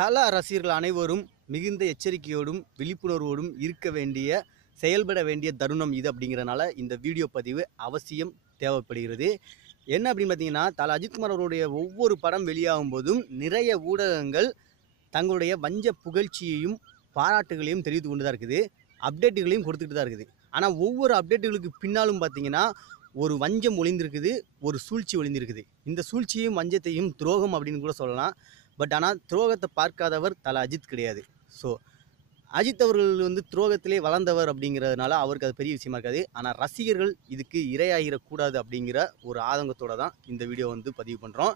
தல ரசிகர்கள் அனைவரும் மிகுந்த எச்சரிக்கையோடும் விழிப்புணர்வோடும் இருக்க வேண்டிய செயல்பட வேண்டிய தருணம் இது அப்படிங்கிறனால இந்த வீடியோ பதிவு அவசியம் தேவைப்படுகிறது. என்ன அப்படின்னு பார்த்தீங்கன்னா தல அஜித்குமார் அவருடைய ஒவ்வொரு படம் வெளியாகும் போதும் நிறைய ஊடகங்கள் தங்களுடைய வஞ்ச புகழ்ச்சியையும் பாராட்டுகளையும் தெரிவித்து கொண்டு தான் இருக்குது. அப்டேட்டுகளையும் கொடுத்துட்டு தான் இருக்குது. ஆனால் ஒவ்வொரு அப்டேட்டுகளுக்கு பின்னாலும் பார்த்தீங்கன்னா ஒரு வஞ்சம் ஒளிந்திருக்குது ஒரு சூழ்ச்சி ஒளிந்திருக்குது. இந்த சூழ்ச்சியையும் வஞ்சத்தையும் துரோகம் அப்படின்னு கூட சொல்லலாம். பட் ஆனால் துரோகத்தை பார்க்காதவர் தல அஜித் கிடையாது. ஸோ அஜித் அவர்கள் வந்து துரோகத்திலே வளர்ந்தவர் அப்படிங்கிறதுனால அவருக்கு அது பெரிய விஷயமா இருக்காது. ஆனால் ரசிகர்கள் இதுக்கு இரையாகிடக்கூடாது அப்படிங்கிற ஒரு ஆதங்கத்தோடு தான் இந்த வீடியோ வந்து பதிவு பண்ணுறோம்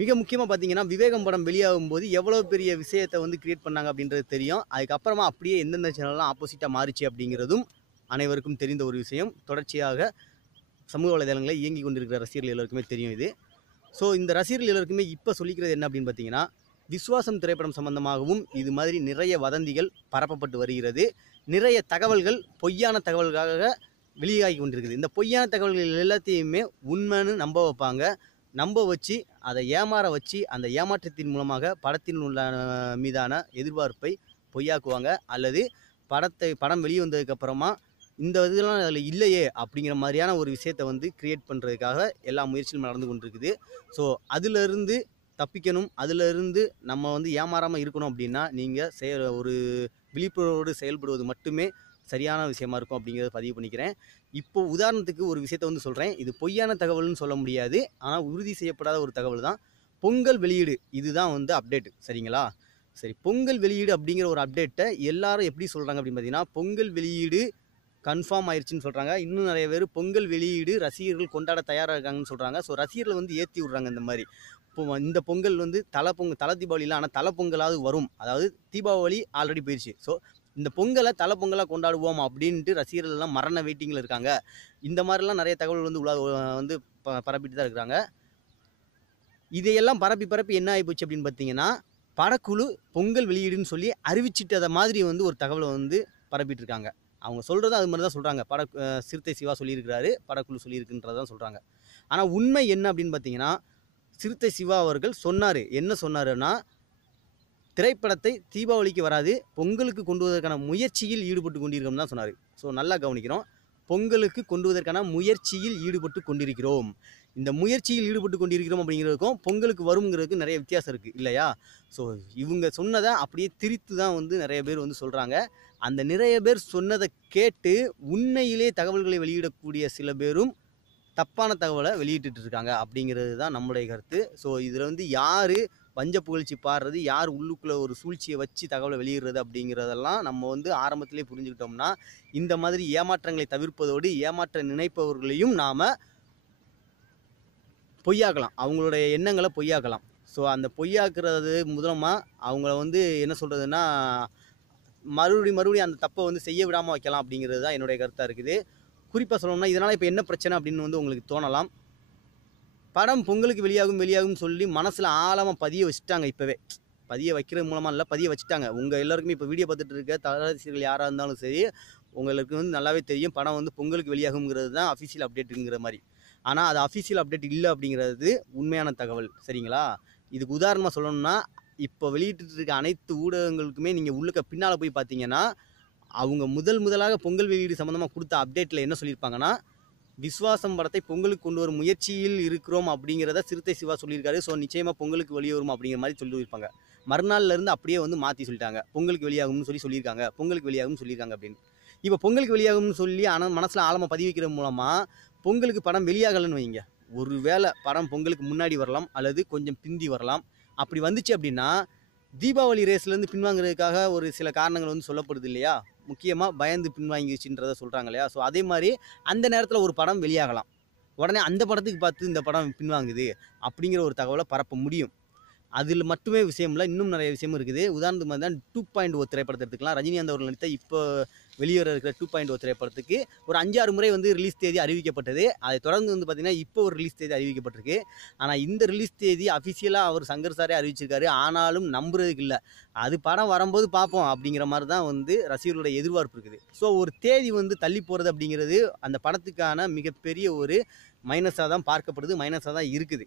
மிக முக்கியமாக பார்த்தீங்கன்னா விவேகம் படம் வெளியாகும் போது எவ்வளோ பெரிய விஷயத்தை வந்து கிரியேட் பண்ணாங்க அப்படின்றது தெரியும். அதுக்கப்புறமா அப்படியே எந்தெந்த சேனல்லாம் ஆப்போசிட்டாக மாறிச்சு அப்படிங்கிறதும் அனைவருக்கும் தெரிந்த ஒரு விஷயம். தொடர்ச்சியாக சமூக வலைதளங்களை இயங்கி கொண்டிருக்கிற ரசிகர்கள் எல்லாருக்குமே தெரியும் இது. ஸோ இந்த ரசிகர்கள் எல்லாருக்குமே இப்போ சொல்லிக்கிறது என்ன அப்படின்னு பார்த்தீங்கன்னா விஸ்வாசம் திரைப்படம் சம்பந்தமாகவும் இது மாதிரி நிறைய வதந்திகள் பரப்பப்பட்டு வருகிறது. நிறைய தகவல்கள் பொய்யான தகவல்களாக வெளியாகி கொண்டிருக்குது. இந்த பொய்யான தகவல்கள் எல்லாத்தையுமே உண்மைன்னு நம்ப வைப்பாங்க. நம்ப வச்சு அதை ஏமாற வச்சு அந்த ஏமாற்றத்தின் மூலமாக படத்தின் உள்ள மீதான எதிர்பார்ப்பை பொய்யாக்குவாங்க. அல்லது படத்தை படம் வெளியே வந்ததுக்கப்புறமா இந்த இதெல்லாம் அதில் இல்லையே அப்படிங்கிற மாதிரியான ஒரு விஷயத்தை வந்து கிரியேட் பண்ணுறதுக்காக எல்லா முயற்சியும் நடந்து கொண்டிருக்குது. ஸோ அதிலிருந்து தப்பிக்கணும். அதிலிருந்து நம்ம வந்து ஏமாறாமல் இருக்கணும் அப்படின்னா நீங்கள் செய ஒரு விழிப்புணர்வோடு செயல்படுவது மட்டுமே சரியான விஷயமா இருக்கும் அப்படிங்கிறத பதிவு பண்ணிக்கிறேன். இப்போ உதாரணத்துக்கு ஒரு விஷயத்தை வந்து சொல்கிறேன் இது பொய்யான தகவல்னு சொல்ல முடியாது. ஆனால் உறுதி செய்யப்படாத ஒரு தகவல் தான். பொங்கல் வெளியீடு. இதுதான் வந்து அப்டேட் சரிங்களா? சரி பொங்கல் வெளியீடு அப்படிங்கிற ஒரு அப்டேட்டை எல்லாரும் எப்படி சொல்கிறாங்க அப்படின்னு பார்த்தீங்கன்னா பொங்கல் வெளியீடு கன்ஃபார்ம் ஆயிடுச்சுன்னு சொல்கிறாங்க இன்னும் நிறைய பேர் பொங்கல் வெளியீடு ரசிகர்கள் கொண்டாட தயாராக இருக்காங்கன்னு சொல்கிறாங்க ஸோ ரசிகர்கள் வந்து ஏற்றி விட்றாங்க இந்த மாதிரி. இப்போ இந்த பொங்கல் வந்து தலை பொங்கல் தலை தீபாவளியில் ஆனால் தலை பொங்கலாவது வரும். அதாவது தீபாவளி ஆல்ரெடி போயிடுச்சு ஸோ இந்த பொங்கலை தலை பொங்கலாக கொண்டாடுவோம் அப்படின்ட்டு ரசிகர்கள்லாம் மரண வெயிட்டிங்கில் இருக்காங்க. இந்த மாதிரிலாம் நிறைய தகவல் வந்து உலா வந்து ப பரப்பிட்டு தான் இருக்கிறாங்க இதையெல்லாம் பரப்பி பரப்பி என்ன ஆகிப்போச்சு அப்படின்னு பார்த்தீங்கன்னா படக்குழு பொங்கல் வெளியீடுன்னு சொல்லி அறிவிச்சிட்டதை மாதிரி வந்து ஒரு தகவலை வந்து பரப்பிட்டு இருக்காங்க. அவங்க சொல்கிறது அது மாதிரி தான் சொல்கிறாங்க பட சிறுத்தை சிவா சொல்லியிருக்கிறாரு படக்குழு சொல்லியிருக்குன்றது தான் சொல்கிறாங்க ஆனால் உண்மை என்ன அப்படின்னு பார்த்தீங்கன்னா சிறுத்தை சிவா அவர்கள் சொன்னார். என்ன சொன்னாருன்னா திரைப்படத்தை தீபாவளிக்கு வராது பொங்கலுக்கு கொண்டு வருவதற்கான முயற்சியில் ஈடுபட்டு கொண்டிருக்கோம் தான் சொன்னார். ஸோ நல்லா கவனிக்கிறோம். பொங்கலுக்கு கொண்டுவதற்கான முயற்சியில் ஈடுபட்டு கொண்டிருக்கிறோம். இந்த முயற்சியில் ஈடுபட்டு கொண்டிருக்கிறோம் அப்படிங்கிறதுக்கும் பொங்கலுக்கு வருங்கிறதுக்கு நிறைய வித்தியாசம் இருக்குது இல்லையா? ஸோ இவங்க சொன்னதை அப்படியே திரித்து தான் வந்து நிறைய பேர் வந்து சொல்கிறாங்க அந்த நிறைய பேர் சொன்னதை கேட்டு உண்மையிலே தகவல்களை வெளியிடக்கூடிய சில பேரும் தப்பான தகவலை வெளியிட்டு இருக்காங்க அப்படிங்கிறது தான் நம்முடைய கருத்து. ஸோ இதில் வந்து யார் வஞ்ச புகழ்ச்சி பாடுறது யார் உள்ளுக்குள்ளே ஒரு சூழ்ச்சியை வச்சு தகவலை வெளியிடுறது அப்படிங்கிறதெல்லாம் நம்ம வந்து ஆரம்பத்திலே புரிஞ்சுக்கிட்டோம்னா இந்த மாதிரி ஏமாற்றங்களை தவிர்ப்பதோடு ஏமாற்ற நினைப்பவர்களையும் நாம் பொய்யாக்கலாம். அவங்களுடைய எண்ணங்களை பொய்யாக்கலாம். ஸோ அந்த பொய்யாக்குறது மூலமாக அவங்கள வந்து என்ன சொல்கிறதுன்னா மறுபடியும் மறுபடியும் அந்த தப்பை வந்து செய்ய விடாமல் வைக்கலாம் அப்படிங்கிறது தான் என்னுடைய கருத்தாக இருக்குது. குறிப்பாக சொல்லணும்னா இதனால் இப்போ என்ன பிரச்சனை அப்படின்னு வந்து உங்களுக்கு தோணலாம். படம் பொங்கலுக்கு வெளியாகும் வெளியாகும் சொல்லி மனசில் ஆழமாக பதிய வச்சுட்டாங்க இப்போவே. பதிய வைக்கிறது மூலமாக இல்லை பதிய வச்சுட்டாங்க. உங்கள் எல்லாருக்குமே இப்போ வீடியோ பார்த்துட்டு இருக்க தரசிகள் யாராக இருந்தாலும் சரி உங்களுக்கு வந்து நல்லாவே தெரியும். படம் வந்து பொங்கலுக்கு வெளியாகுங்கிறது தான் அஃபிஷியல் அப்டேட்டுங்கிற மாதிரி. ஆனால் அது அஃபிஷியல் அப்டேட் இல்லை அப்படிங்கிறது உண்மையான தகவல். சரிங்களா? இதுக்கு உதாரணமாக சொல்லணும்னா இப்போ வெளியிட்டு இருக்க அனைத்து ஊடகங்களுக்குமே நீங்கள் உள்ளுக்க பின்னால் போய் பார்த்தீங்கன்னா அவங்க முதல் முதலாக பொங்கல் வெளியீடு சம்மந்தமாக கொடுத்த அப்டேட்டில் என்ன சொல்லியிருப்பாங்கன்னா விஸ்வாசம் படத்தை பொங்கலுக்கு கொண்டு வரும் முயற்சியில் இருக்கிறோம் அப்படிங்கிறத சிறுத்தை சிவா சொல்லியிருக்காரு. ஸோ நிச்சயமாக பொங்கலுக்கு வெளியே வரும் அப்படிங்கிற மாதிரி சொல்லியிருப்பாங்க. மறுநாள்லேருந்து அப்படியே வந்து மாற்றி சொல்லிட்டாங்க. பொங்கலுக்கு வெளியாகும்னு சொல்லி சொல்லியிருக்காங்க. பொங்கலுக்கு வெளியாகும்னு சொல்லியிருக்காங்க அப்படின்னு. இப்போ பொங்கலுக்கு வெளியாகும்னு சொல்லி ஆனால் மனசில் ஆழமாக பதிவிக்கிற மூலமாக பொங்கலுக்கு படம் வெளியாகலைன்னு வைங்க. ஒருவேளை படம் பொங்கலுக்கு முன்னாடி வரலாம் அல்லது கொஞ்சம் பிந்தி வரலாம். அப்படி வந்துச்சு அப்படின்னா தீபாவளி ரேஸ்லேருந்து பின்வாங்குறதுக்காக ஒரு சில காரணங்கள் வந்து சொல்லப்படுது இல்லையா? முக்கியமாக பயந்து பின்வாங்கிச்சுன்றத சொல்கிறாங்க இல்லையா? ஸோ அதே மாதிரி அந்த நேரத்தில் ஒரு படம் வெளியாகலாம். உடனே அந்த படத்துக்கு பார்த்து இந்த படம் பின்வாங்குது அப்படிங்கிற ஒரு தகவலை பரப்ப முடியும். அதில் மட்டுமே விஷயம் இல்லை இன்னும் நிறைய விஷயம் இருக்குது. உதாரணத்துக்கு மாதிரி தான் டூ பாயிண்ட் ஒரு திரைப்படத்தை எடுத்துக்கலாம். ரஜினிகாந்த் அவர்கள் நடித்த இப்போ வெளியேற இருக்கிற டூ பாயிண்ட் ஓ oh திரைப்படத்துக்கு ஒரு அஞ்சாறு முறை வந்து ரிலீஸ் தேதி அறிவிக்கப்பட்டது. அதை தொடர்ந்து வந்து பார்த்திங்கன்னா இப்போ ஒரு ரிலீஸ் தேதி அறிவிக்கப்பட்டிருக்கு. ஆனால் இந்த ரிலீஸ் தேதி அஃபிஷியலாக அவர் சங்கர் சாரே அறிவிச்சிருக்காரு. ஆனாலும் நம்புறதுக்கு இல்லை. அது படம் வரும்போது பார்ப்போம் அப்படிங்கிற மாதிரி தான் வந்து ரசிகர்களுடைய எதிர்பார்ப்பு இருக்குது. ஸோ ஒரு தேதி வந்து தள்ளி போகிறது அப்படிங்கிறது அந்த படத்துக்கான மிகப்பெரிய ஒரு மைனஸாக தான் பார்க்கப்படுது மைனஸாக தான் இருக்குது.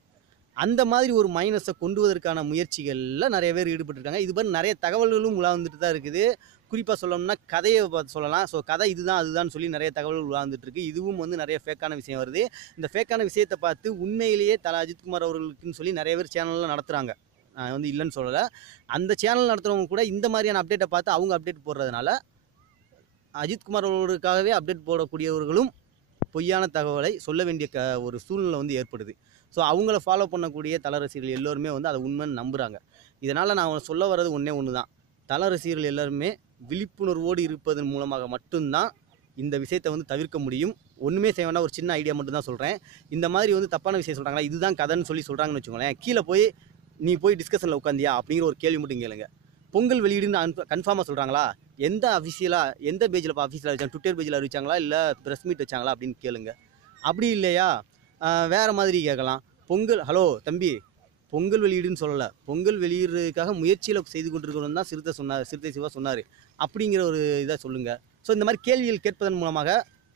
அந்த மாதிரி ஒரு மைனஸை கொண்டு வருவதற்கான முயற்சிகளில் நிறைய பேர் ஈடுபட்டிருக்காங்க. இது மாதிரி நிறைய தகவல்களும் உலா வந்துட்டு தான் இருக்குது. குறிப்பாக சொல்லணும்னா கதையை பார்த்து சொல்லலாம். ஸோ கதை இதுதான் அதுதான் சொல்லி நிறைய தகவல்கள் உலாந்துட்டு இதுவும் வந்து நிறைய ஃபேக்கான விஷயம் வருது. இந்த ஃபேக்கான விஷயத்தை பார்த்து உண்மையிலேயே தல அஜித்குமார் அவர்களுக்குன்னு சொல்லி நிறைய பேர் சேனலில் நடத்துகிறாங்க நான் வந்து இல்லைன்னு சொல்லலை. அந்த சேனல் நடத்துகிறவங்க கூட இந்த மாதிரியான அப்டேட்டை பார்த்து அவங்க அப்டேட் போடுறதுனால அஜித்குமார் அவர்களுக்காகவே அப்டேட் போடக்கூடியவர்களும் பொய்யான தகவலை சொல்ல வேண்டிய க ஒரு சூழ்நிலை வந்து ஏற்படுது. ஸோ அவங்கள ஃபாலோ பண்ணக்கூடிய தல ரசிகர்கள் எல்லோருமே வந்து அதை உண்மைன்னு நம்புகிறாங்க இதனால் நான் சொல்ல வர்றது ஒன்றே ஒன்று தான் தல ரசிகர்கள் எல்லாருமே விழிப்புணர்வோடு இருப்பதன் மூலமாக மட்டும்தான் இந்த விஷயத்தை வந்து தவிர்க்க முடியும். ஒன்றுமே செய்ய வேண்டாம் ஒரு சின்ன ஐடியா மட்டும் தான் சொல்கிறேன் இந்த மாதிரி வந்து தப்பான விஷயம் சொல்கிறாங்களா இதுதான் கதைன்னு சொல்லி சொல்கிறாங்கன்னு வச்சுக்கோங்களேன் கீழே போய் நீ போய் டிஸ்கஷனில் உட்காந்தியா அப்படிங்கிற ஒரு கேள்வி மட்டும் கேளுங்க. பொங்கல் வெளியீடுன்னு கன்ஃபார்மாக சொல்கிறாங்களா எந்த அஃபிஷியலாக எந்த பேஜில் இப்போ அஃபிஷியலாக வச்சாங்க ட்விட்டர் பேஜில் அறிவிச்சாங்களா இல்லை ப்ரெஸ் மீட் வச்சாங்களா அப்படின்னு கேளுங்க. அப்படி இல்லையா? வேறு வேற மாதிரி கேட்கலாம் பொங்கல் ஹலோ தம்பி பொங்கல் வெளியீடுன்னு சொல்லலை. பொங்கல் வெளியிடுறதுக்காக முயற்சியில் செய்து கொண்டிருக்கிறோம் தான் சிறுத்தை சொன்னார் சிறுத்தை சிவா சொன்னார். அப்படிங்கிற ஒரு இதை சொல்லுங்கள் ஸோ இந்த மாதிரி கேள்விகள் கேட்பதன் மூலமாக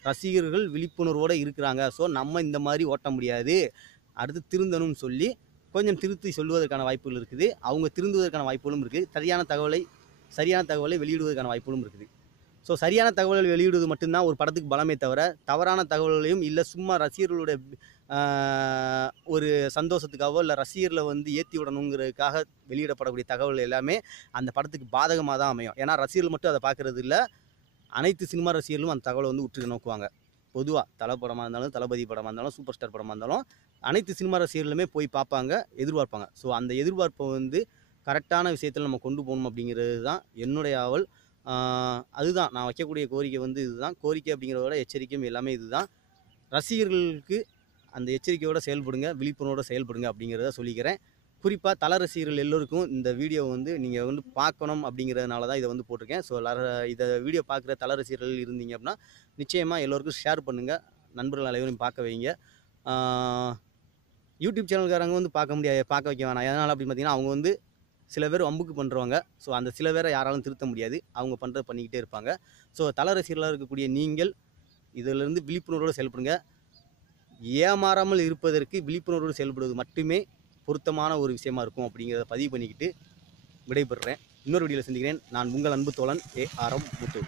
ரசிகர்கள் விழிப்புணர்வோடு இருக்கிறாங்க. ஸோ நம்ம இந்த மாதிரி ஓட்ட முடியாது. அடுத்து திருந்தணும்னு சொல்லி கொஞ்சம் திருத்தி சொல்லுவதற்கான வாய்ப்புகள் இருக்குது. அவங்க திருந்துவதற்கான வாய்ப்புகளும் இருக்குது சரியான தகவலை சரியான தகவலை வெளியிடுவதற்கான வாய்ப்புகளும் இருக்குது. ஸோ சரியான தகவல்கள் வெளியிடுவது மட்டும்தான் ஒரு படத்துக்கு பலமே தவிர தவறான தகவல்களையும் இல்லை சும்மா ரசிகர்களுடைய ஒரு சந்தோஷத்துக்காகவோ இல்லை ரசிகர்களை வந்து ஏற்றி விடணுங்கிறதுக்காக வெளியிடப்படக்கூடிய தகவல் எல்லாமே அந்த படத்துக்கு பாதகமாக தான் அமையும். ஏன்னா ரசிகர்கள் மட்டும் அதை பார்க்குறது இல்லை. அனைத்து சினிமா ரசிகர்களும் அந்த தகவலை வந்து உற்று நோக்குவாங்க. பொதுவாக தலை படமாக இருந்தாலும் தளபதி படமாக இருந்தாலும் சூப்பர் ஸ்டார் படமாக இருந்தாலும் அனைத்து சினிமா ரசிகர்களுமே போய் பார்ப்பாங்க எதிர்பார்ப்பாங்க. ஸோ அந்த எதிர்பார்ப்பை வந்து கரெக்டான விஷயத்தில் நம்ம கொண்டு போகணும் அப்படிங்கிறது தான் என்னுடைய ஆவல். அதுதான். நான் வைக்கக்கூடிய கோரிக்கை வந்து இதுதான். கோரிக்கை அப்படிங்கிறத விட எச்சரிக்கையும் எல்லாமே இதுதான். ரசிகர்களுக்கு அந்த எச்சரிக்கையோடு செயல்படுங்க விழிப்புணர்வோட செயல்படுங்க அப்படிங்கிறத சொல்லிக்கிறேன். குறிப்பாக தல ரசிகர்கள் எல்லோருக்கும் இந்த வீடியோ வந்து நீங்கள் வந்து பார்க்கணும் அப்படிங்கிறதுனால தான் இதை வந்து போட்டிருக்கேன். ஸோ இதை வீடியோ பார்க்குற தல ரசிகர்கள் இருந்தீங்க அப்படின்னா நிச்சயமாக எல்லோருக்கும் ஷேர் பண்ணுங்கள் நண்பர்கள் அனைவரும் பார்க்க வைங்க. யூடியூப் சேனல்காரங்க வந்து பார்க்க முடியாது பார்க்க வைக்க வேணாம். எதனால் அப்படின்னு பார்த்தீங்கன்னா அவங்க வந்து சில பேர் வம்புக்கு பண்ணுறவங்க ஸோ அந்த சில பேரை யாராலும் திருத்த முடியாது. அவங்க பண்ணுறது பண்ணிக்கிட்டே இருப்பாங்க. ஸோ தல ரசிகர்களாக இருக்கக்கூடிய நீங்கள் இதிலிருந்து விழிப்புணர்வோடு செயல்படுங்க. ஏமாறாமல் இருப்பதற்கு விழிப்புணர்வோடு செயல்படுவது மட்டுமே பொருத்தமான ஒரு விஷயமா இருக்கும் அப்படிங்கிறத பதிவு பண்ணிக்கிட்டு விடைபெறுறேன். இன்னொரு வீடியோவில் சந்திக்கிறேன். நான் உங்கள் அன்பு தோழன் ஏ ஆர் எம் முத்து.